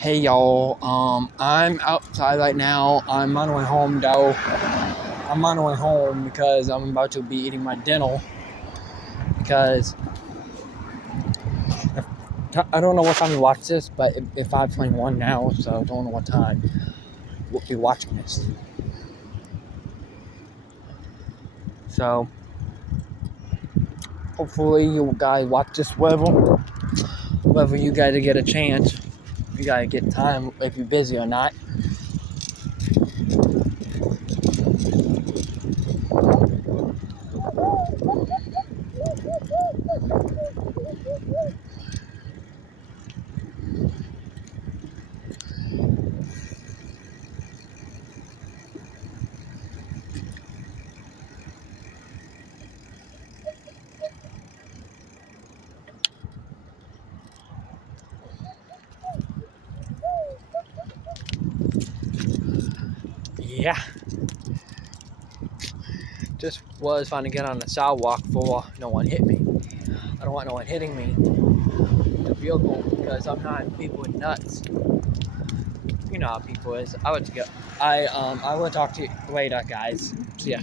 Hey y'all, I'm outside right now. I'm on my way home though. I'm on my way home because I'm about to be eating my dinner because I don't know what time you watch this, but it's 5:21 now, so I don't know what time we'll be watching this. So hopefully you guys watch this whether you guys get a chance. You gotta get time if you're busy or not. Yeah, just was trying to get on the sidewalk before no one hit me. I don't want no one hitting me with the vehicle because sometimes people are nuts. You know how people is. I will talk to you later, guys. See ya.